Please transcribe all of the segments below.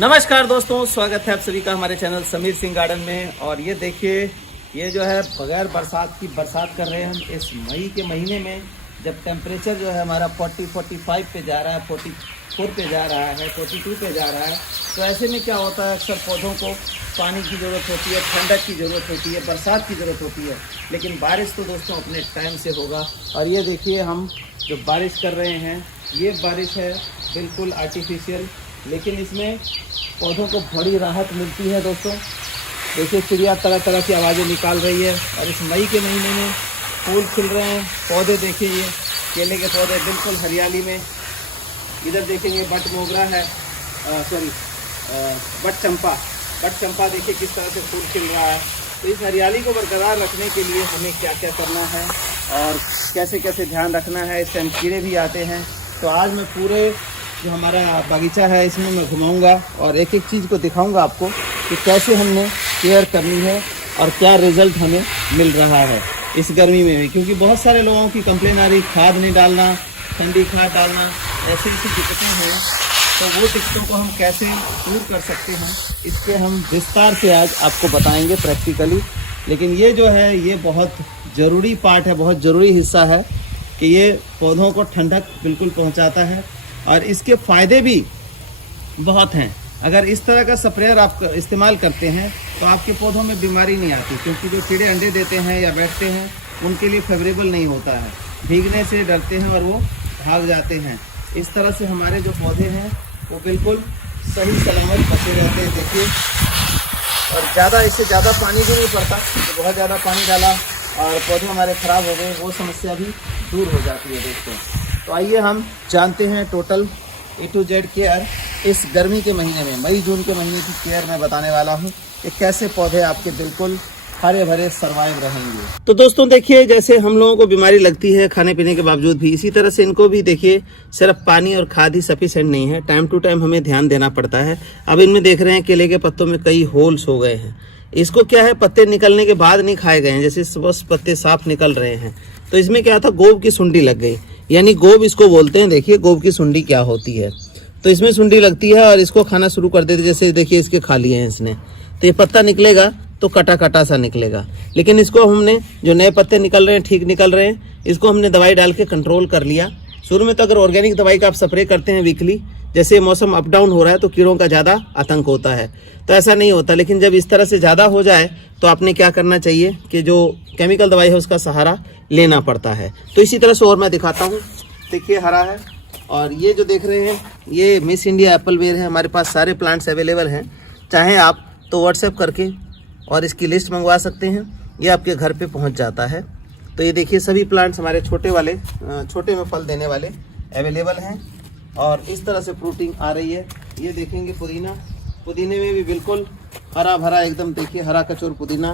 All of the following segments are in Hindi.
नमस्कार दोस्तों, स्वागत है आप सभी का हमारे चैनल समीर सिंह गार्डन में। और ये देखिए, ये जो है बगैर बरसात की बरसात कर रहे हैं हम इस मई के महीने में, जब टेम्परेचर जो है हमारा 40-45 पे जा रहा है, 44 पे जा रहा है, 42 पे जा रहा है। तो ऐसे में क्या होता है, अक्सर पौधों को पानी की ज़रूरत होती है, ठंडक की ज़रूरत होती है, बरसात की ज़रूरत होती है। लेकिन बारिश तो दोस्तों अपने टाइम से होगा। और ये देखिए, हम जो बारिश कर रहे हैं ये बारिश है बिल्कुल आर्टिफिशियल, लेकिन इसमें पौधों को बड़ी राहत मिलती है दोस्तों। देखिए, चिड़िया तरह तरह की आवाज़ें निकाल रही है। और इस मई के महीने में फूल खिल रहे हैं, पौधे देखिए, ये केले के पौधे बिल्कुल हरियाली में। इधर देखेंगे बट मोगरा है, बट चंपा देखिए किस तरह से फूल खिल रहा है। तो इस हरियाली को बरकरार रखने के लिए हमें क्या क्या करना है और कैसे कैसे ध्यान रखना है। इस टाइम कीड़े भी आते हैं। तो आज मैं पूरे जो हमारा बागीचा है इसमें मैं घुमाऊंगा और एक एक चीज़ को दिखाऊंगा आपको कि कैसे हमने केयर करनी है और क्या रिज़ल्ट हमें मिल रहा है इस गर्मी में भी। क्योंकि बहुत सारे लोगों की कंप्लेन आ रही, खाद नहीं डालना, ठंडी खाद डालना, ऐसी दिक्कतें हैं। तो वो दिक्कतों को हम कैसे दूर कर सकते हैं, इसके हम विस्तार से आज आपको बताएंगे प्रैक्टिकली। लेकिन ये जो है ये बहुत ज़रूरी पार्ट है, बहुत ज़रूरी हिस्सा है कि ये पौधों को ठंडक बिल्कुल पहुंचाता है और इसके फ़ायदे भी बहुत हैं। अगर इस तरह का स्प्रेयर आप इस्तेमाल करते हैं तो आपके पौधों में बीमारी नहीं आती, क्योंकि जो कीड़े अंडे देते हैं या बैठते हैं उनके लिए फेवरेबल नहीं होता है। भीगने से डरते हैं और वो भाग जाते हैं। इस तरह से हमारे जो पौधे हैं वो बिल्कुल सही सलामत बचे रहते हैं। देखिए, और ज़्यादा इससे ज़्यादा पानी भी नहीं पड़ता। तो बहुत ज़्यादा पानी डाला और पौधे हमारे ख़राब हो गए, वो समस्या भी दूर हो जाती है दोस्तों। तो आइए हम जानते हैं total A to Z care इस गर्मी के महीने में, मई जून के महीने की केयर मैं बताने वाला हूँ कि कैसे पौधे आपके बिल्कुल हरे भरे सर्वाइव रहेंगे। तो दोस्तों देखिए, जैसे हम लोगों को बीमारी लगती है खाने पीने के बावजूद भी, इसी तरह से इनको भी देखिए सिर्फ पानी और खाद ही सफिशिएंट नहीं है, टाइम टू टाइम हमें ध्यान देना पड़ता है। अब इनमें देख रहे हैं केले के पत्तों में कई होल्स हो गए हैं। इसको क्या है, पत्ते निकलने के बाद नहीं खाए गए हैं, जैसे बस पत्ते साफ निकल रहे हैं। तो इसमें क्या था, गोब की सुंडी लग गई, यानी गोब इसको बोलते हैं। देखिए गोब की सुंडी क्या होती है। तो इसमें सुंडी लगती है और इसको खाना शुरू कर देते। जैसे देखिए इसके खा लिए हैं इसने, तो ये पत्ता निकलेगा तो कटा कटा सा निकलेगा। लेकिन इसको हमने, जो नए पत्ते निकल रहे हैं ठीक निकल रहे हैं, इसको हमने दवाई डाल के कंट्रोल कर लिया। शुरू में तो अगर ऑर्गेनिक दवाई का आप स्प्रे करते हैं वीकली, जैसे मौसम अप डाउन हो रहा है तो कीड़ों का ज़्यादा आतंक होता है, तो ऐसा नहीं होता। लेकिन जब इस तरह से ज़्यादा हो जाए तो आपने क्या करना चाहिए कि जो केमिकल दवाई है उसका सहारा लेना पड़ता है। तो इसी तरह से और मैं दिखाता हूँ। देखिए हरा है, और ये जो देख रहे हैं ये मिस इंडिया एप्पल बेर है। हमारे पास सारे प्लांट्स अवेलेबल हैं, चाहें आप तो व्हाट्सएप करके और इसकी लिस्ट मंगवा सकते हैं, ये आपके घर पे पहुंच जाता है। तो ये देखिए सभी प्लांट्स हमारे छोटे में फल देने वाले अवेलेबल हैं। और इस तरह से फ्रूटिंग आ रही है। ये देखेंगे पुदीने में भी बिल्कुल हरा भरा एकदम, देखिए हरा कचोर पुदीना,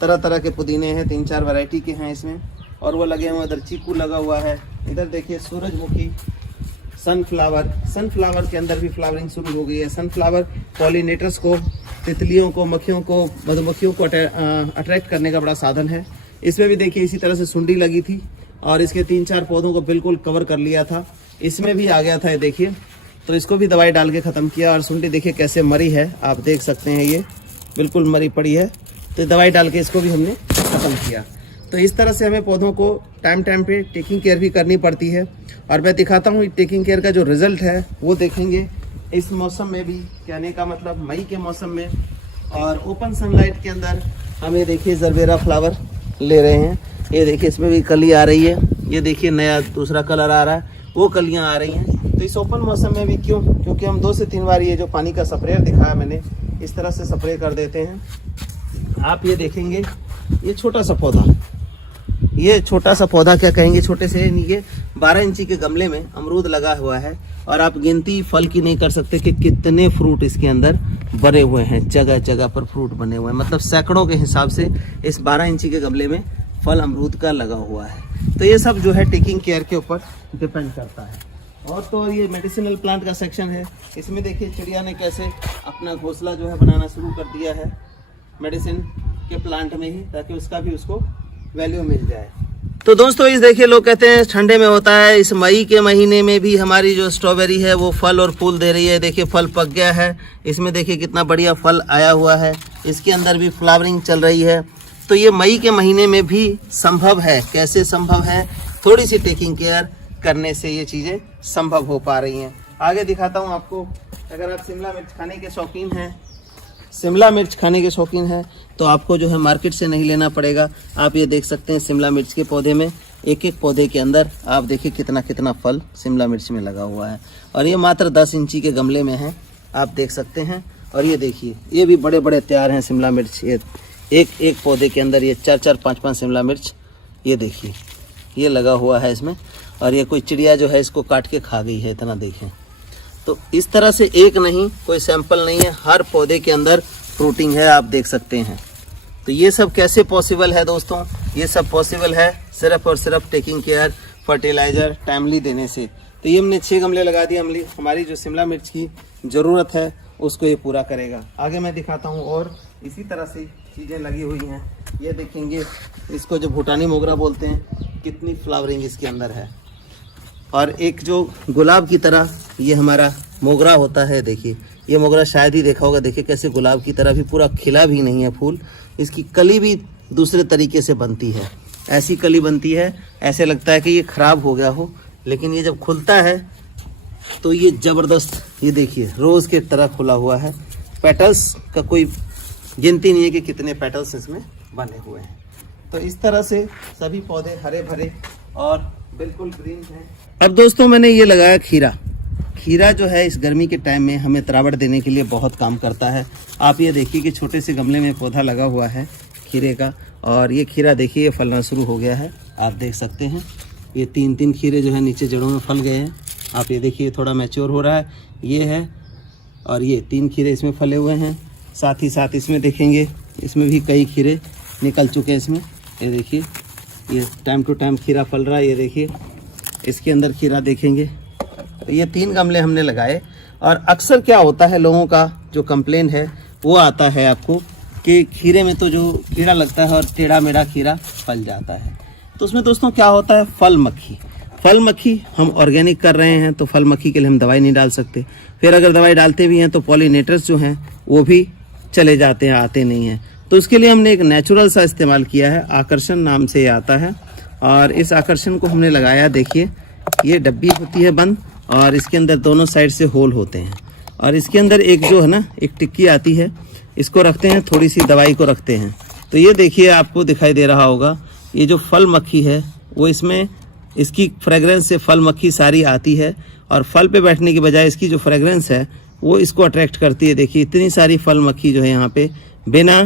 तरह तरह के पुदीने हैं, 3-4 वैरायटी के हैं इसमें। और वो लगे हुए, इधर चीकू लगा हुआ है, इधर देखिए सूरजमुखी, सनफ्लावर के अंदर भी फ्लावरिंग शुरू हो गई है। सनफ्लावर पॉलिनेटर्स को, तितलियों को, मक्खियों को, मधुमक्खियों को अट्रैक्ट करने का बड़ा साधन है। इसमें भी देखिए इसी तरह से सुंडी लगी थी और इसके 3-4 पौधों को बिल्कुल कवर कर लिया था। इसमें भी आ गया था ये देखिए, तो इसको भी दवाई डाल के ख़त्म किया। और सुंडी देखिए कैसे मरी है, आप देख सकते हैं, ये बिल्कुल मरी पड़ी है। तो दवाई डाल के इसको भी हमने ख़त्म किया। तो इस तरह से हमें पौधों को टाइम पे टेकिंग केयर भी करनी पड़ती है। और मैं दिखाता हूँ टेकिंग केयर का जो रिजल्ट है वो देखेंगे इस मौसम में भी, कहने का मतलब मई के मौसम में। और ओपन सनलाइट के अंदर हम ये देखिए जरबेरा फ्लावर ले रहे हैं। ये देखिए इसमें भी कली आ रही है, ये देखिए नया दूसरा कलर आ रहा है, वो कलियाँ आ रही हैं। तो इस ओपन मौसम में भी क्यों, क्योंकि हम 2 से 3 बार ये जो पानी का स्प्रेयर दिखाया मैंने, इस तरह से स्प्रे कर देते हैं। आप ये देखेंगे ये छोटा सा पौधा, क्या कहेंगे छोटे से, ये 12 इंची के गमले में अमरूद लगा हुआ है। और आप गिनती फल की नहीं कर सकते कि कितने फ्रूट इसके अंदर बने हुए हैं, जगह जगह पर फ्रूट बने हुए हैं। मतलब सैकड़ों के हिसाब से इस 12 इंची के गमले में फल अमरूद का लगा हुआ है। तो ये सब जो है टेकिंग केयर के ऊपर डिपेंड करता है। और तो ये मेडिसिनल प्लांट का सेक्शन है। इसमें देखिए चिड़िया ने कैसे अपना घोंसला जो है बनाना शुरू कर दिया है मेडिसिन के प्लांट में ही, ताकि उसका भी उसको वैल्यू मिल जाए। तो दोस्तों इस देखिए, लोग कहते हैं ठंडे में होता है, इस मई के महीने में भी हमारी जो स्ट्रॉबेरी है वो फल और फूल दे रही है। देखिए फल पक गया है, इसमें देखिए कितना बढ़िया फल आया हुआ है, इसके अंदर भी फ्लावरिंग चल रही है। तो ये मई के महीने में भी संभव है। कैसे संभव है? थोड़ी सी टेकिंग केयर करने से ये चीज़ें संभव हो पा रही हैं। आगे दिखाता हूँ आपको। अगर आप शिमला मिर्च खाने के शौकीन हैं, शिमला मिर्च खाने के शौकीन हैं तो आपको जो है मार्केट से नहीं लेना पड़ेगा। आप ये देख सकते हैं शिमला मिर्च के पौधे में, एक एक पौधे के अंदर आप देखिए कितना कितना फल शिमला मिर्च में लगा हुआ है। और ये मात्र 10 इंची के गमले में है, आप देख सकते हैं। और ये देखिए, ये भी बड़े बड़े तैयार हैं शिमला मिर्च। ये एक एक पौधे के अंदर ये 4-4, 5-5 शिमला मिर्च ये देखिए ये लगा हुआ है इसमें। और ये कोई चिड़िया जो है इसको काट के खा गई है, इतना देखें। तो इस तरह से एक नहीं, कोई सैंपल नहीं है, हर पौधे के अंदर फ्रूटिंग है, आप देख सकते हैं। तो ये सब कैसे पॉसिबल है दोस्तों? ये सब पॉसिबल है सिर्फ और सिर्फ टेकिंग केयर, फर्टिलाइज़र टाइमली देने से। तो ये हमने 6 गमले लगा दिए। हमारी जो शिमला मिर्च की ज़रूरत है उसको ये पूरा करेगा। आगे मैं दिखाता हूँ और इसी तरह से चीज़ें लगी हुई हैं। ये देखेंगे, इसको जो भूटानी मोगरा बोलते हैं, कितनी फ्लावरिंग इसके अंदर है। और एक जो गुलाब की तरह ये हमारा मोगरा होता है, देखिए ये मोगरा शायद ही देखा होगा। देखिए कैसे गुलाब की तरह भी पूरा खिला भी नहीं है फूल, इसकी कली भी दूसरे तरीके से बनती है। ऐसी कली बनती है, ऐसे लगता है कि ये ख़राब हो गया हो, लेकिन ये जब खुलता है तो ये ज़बरदस्त, ये देखिए रोज़ के तरह खुला हुआ है। पेटल्स का कोई गिनती नहीं है कि कितने पेटल्स इसमें बने हुए हैं। तो इस तरह से सभी पौधे हरे भरे और बिल्कुल ग्रीन हैं। अब दोस्तों मैंने ये लगाया खीरा। खीरा जो है इस गर्मी के टाइम में हमें तरावट देने के लिए बहुत काम करता है। आप ये देखिए कि छोटे से गमले में पौधा लगा हुआ है खीरे का, और ये खीरा देखिए ये फलना शुरू हो गया है, आप देख सकते हैं। ये 3-3 खीरे जो है नीचे जड़ों में फल गए हैं। आप ये देखिए थोड़ा मैच्योर हो रहा है, ये है, और ये 3 खीरे इसमें फले हुए हैं। साथ ही साथ इसमें देखेंगे, इसमें भी कई खीरे निकल चुके हैं इसमें। ये देखिए ये टाइम टू टाइम खीरा फल रहा है। ये देखिए इसके अंदर खीरा देखेंगे। तो ये 3 गमले हमने लगाए। और अक्सर क्या होता है, लोगों का जो कंप्लेन है वो आता है आपको कि खीरे में तो जो कीड़ा लगता है और टेढ़ा मेढ़ा खीरा फल जाता है। तो उसमें दोस्तों क्या होता है, फल मक्खी। फल मक्खी हम ऑर्गेनिक कर रहे हैं तो फल मक्खी के लिए हम दवाई नहीं डाल सकते। फिर अगर दवाई डालते भी हैं तो पॉलिनेटर्स जो हैं वो भी चले जाते हैं, आते नहीं हैं। तो उसके लिए हमने एक नेचुरल सा इस्तेमाल किया है, आकर्षण नाम से ये आता है। और इस आकर्षण को हमने लगाया, देखिए ये डब्बी होती है बंद, और इसके अंदर दोनों साइड से होल होते हैं। और इसके अंदर एक जो है ना, एक टिक्की आती है, इसको रखते हैं, थोड़ी सी दवाई को रखते हैं। तो ये देखिए आपको दिखाई दे रहा होगा, ये जो फल मक्खी है वो इसमें, इसकी फ्रेगरेंस से फल मक्खी सारी आती है, और फल पे बैठने की बजाय इसकी जो फ्रेगरेंस है वो इसको अट्रैक्ट करती है। देखिए इतनी सारी फल मक्खी जो है यहाँ पे बिना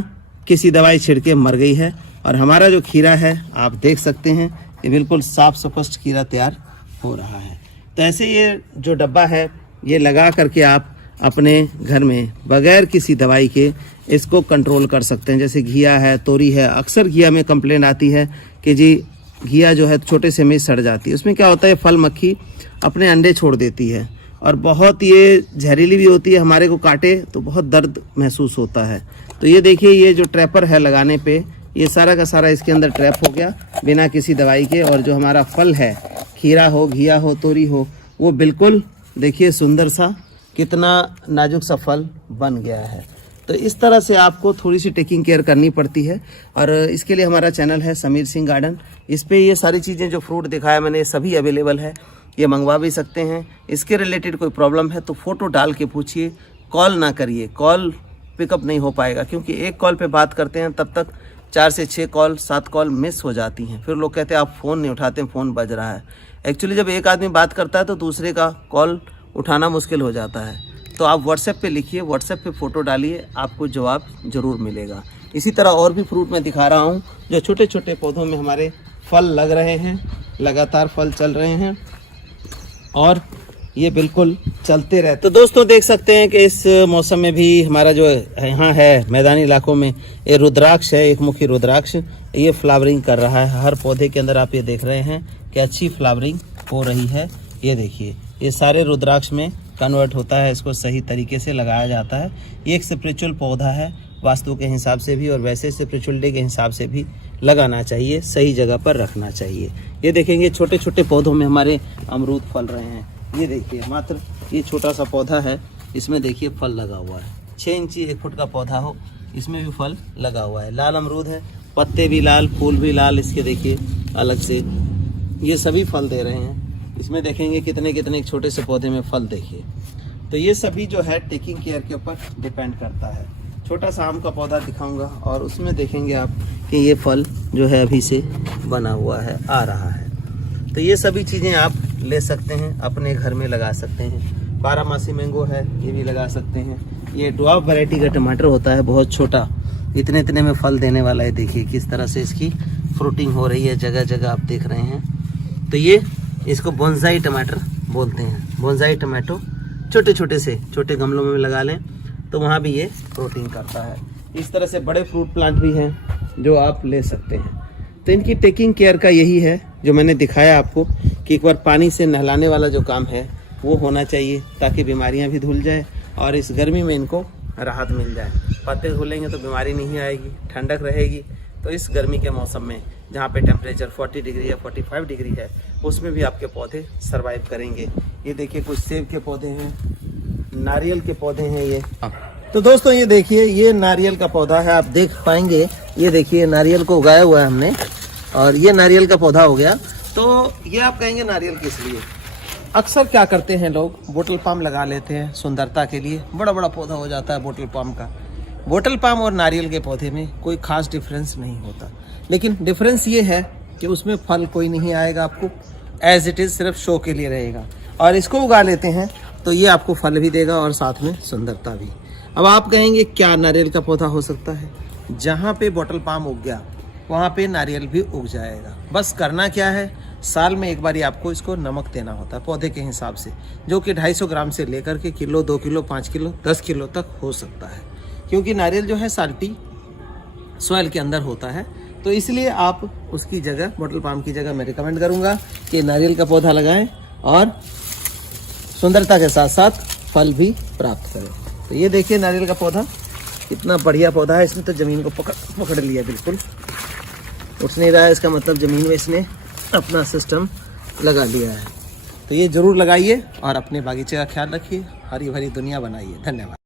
किसी दवाई छिड़के मर गई है। और हमारा जो खीरा है आप देख सकते हैं, ये बिल्कुल साफ स्पष्ट खीरा तैयार हो रहा है। तो ऐसे ये जो डब्बा है ये लगा करके आप अपने घर में बगैर किसी दवाई के इसको कंट्रोल कर सकते हैं। जैसे घिया है, तोरी है, अक्सर घिया में कंप्लेंट आती है कि जी घिया जो है छोटे से में सड़ जाती है। उसमें क्या होता है, फल मक्खी अपने अंडे छोड़ देती है और बहुत ये जहरीली भी होती है, हमारे को काटे तो बहुत दर्द महसूस होता है। तो ये देखिए ये जो ट्रैपर है लगाने पे, ये सारा का सारा इसके अंदर ट्रैप हो गया बिना किसी दवाई के। और जो हमारा फल है, खीरा हो, घिया हो, तोरी हो, वो बिल्कुल देखिए सुंदर सा, कितना नाजुक सा फल बन गया है। तो इस तरह से आपको थोड़ी सी टेकिंग केयर करनी पड़ती है। और इसके लिए हमारा चैनल है समीर सिंह गार्डन, इस पे ये सारी चीज़ें जो फ्रूट दिखाया मैंने सभी अवेलेबल है, ये मंगवा भी सकते हैं। इसके रिलेटेड कोई प्रॉब्लम है तो फ़ोटो डाल के पूछिए, कॉल ना करिए, कॉल पिकअप नहीं हो पाएगा, क्योंकि एक कॉल पे बात करते हैं तब तक 4 से 6 कॉल 7 कॉल मिस हो जाती हैं। फिर लोग कहते हैं आप फ़ोन नहीं उठाते, फ़ोन बज रहा है। एक्चुअली जब एक आदमी बात करता है तो दूसरे का कॉल उठाना मुश्किल हो जाता है। तो आप व्हाट्सएप पे लिखिए, व्हाट्सएप पे फ़ोटो डालिए, आपको जवाब ज़रूर मिलेगा। इसी तरह और भी फ्रूट मैं दिखा रहा हूँ जो छोटे छोटे पौधों में हमारे फल लग रहे हैं, लगातार फल चल रहे हैं और ये बिल्कुल चलते रहते। तो दोस्तों देख सकते हैं कि इस मौसम में भी हमारा जो यहाँ है मैदानी इलाकों में, ये रुद्राक्ष है, एक मुखी रुद्राक्ष, ये फ्लावरिंग कर रहा है। हर पौधे के अंदर आप ये देख रहे हैं कि अच्छी फ्लावरिंग हो रही है। ये देखिए ये सारे रुद्राक्ष में कन्वर्ट होता है, इसको सही तरीके से लगाया जाता है। ये एक स्पिरिचुअल पौधा है, वास्तु के हिसाब से भी और वैसे स्पिरिचुअलिटी के हिसाब से भी लगाना चाहिए, सही जगह पर रखना चाहिए। ये देखेंगे छोटे छोटे पौधों में हमारे अमरूद फल रहे हैं। ये देखिए मात्र ये छोटा सा पौधा है, इसमें देखिए फल लगा हुआ है। 6 इंची 1 फुट का पौधा हो, इसमें भी फल लगा हुआ है। लाल अमरूद है, पत्ते भी लाल, फूल भी लाल, इसके देखिए अलग से ये सभी फल दे रहे हैं। इसमें देखेंगे कितने कितने छोटे से पौधे में फल देखिए। तो ये सभी जो है टेकिंग केयर के ऊपर डिपेंड करता है। छोटा सा आम का पौधा दिखाऊंगा और उसमें देखेंगे आप कि ये फल जो है अभी से बना हुआ है, आ रहा है। तो ये सभी चीज़ें आप ले सकते हैं, अपने घर में लगा सकते हैं। 12 मासी मैंगो है, ये भी लगा सकते हैं। ये ड्वार्फ वैरायटी का टमाटर होता है, बहुत छोटा, इतने इतने में फल देने वाला है। देखिए किस तरह से इसकी फ्रूटिंग हो रही है, जगह जगह आप देख रहे हैं। तो ये इसको बोनसाई टमाटर बोलते हैं। बोनसाई टमाटो छोटे छोटे से छोटे गमलों में लगा लें तो वहाँ भी ये फ्रूटिंग करता है। इस तरह से बड़े फ्रूट प्लांट भी हैं जो आप ले सकते हैं। तो इनकी टेकिंग केयर का यही है जो मैंने दिखाया आपको कि एक बार पानी से नहलाने वाला जो काम है वो होना चाहिए ताकि बीमारियां भी धुल जाए और इस गर्मी में इनको राहत मिल जाए। पत्ते धुलेंगे तो बीमारी नहीं आएगी, ठंडक रहेगी। तो इस गर्मी के मौसम में जहाँ पे टेम्परेचर 40 डिग्री या 45 डिग्री है उसमें भी आपके पौधे सरवाइव करेंगे। ये देखिए कुछ सेब के पौधे हैं, नारियल के पौधे हैं ये। तो दोस्तों ये देखिए ये नारियल का पौधा है, आप देख पाएंगे। ये देखिए नारियल को उगाया हुआ है हमने और ये नारियल का पौधा हो गया। तो ये आप कहेंगे नारियल किस लिए? अक्सर क्या करते हैं लोग, बोटल पाम लगा लेते हैं सुंदरता के लिए, बड़ा बड़ा पौधा हो जाता है बोटल पाम का। बोटल पाम और नारियल के पौधे में कोई खास डिफरेंस नहीं होता, लेकिन डिफरेंस ये है कि उसमें फल कोई नहीं आएगा आपको, एज इट इज़ सिर्फ शो के लिए रहेगा। और इसको उगा लेते हैं तो ये आपको फल भी देगा और साथ में सुंदरता भी। अब आप कहेंगे क्या नारियल का पौधा हो सकता है? जहाँ पे बोटल पाम उग गया वहाँ पे नारियल भी उग जाएगा। बस करना क्या है, साल में एक बार ही आपको इसको नमक देना होता है पौधे के हिसाब से, जो कि 250 ग्राम से लेकर के किलो, 2 किलो, 5 किलो, 10 किलो तक हो सकता है। क्योंकि नारियल जो है साल्टी सॉइल के अंदर होता है, तो इसलिए आप उसकी जगह, बोटल पाम की जगह मैं रिकमेंड करूँगा कि नारियल का पौधा लगाएं और सुंदरता के साथ साथ फल भी प्राप्त करें। तो ये देखिए नारियल का पौधा कितना बढ़िया पौधा है। इसने तो ज़मीन को पकड़ लिया, बिल्कुल उठ नहीं रहा है, इसका मतलब ज़मीन में इसने अपना सिस्टम लगा लिया है। तो ये ज़रूर लगाइए और अपने बागीचे का ख्याल रखिए, हरी भरी दुनिया बनाइए। धन्यवाद।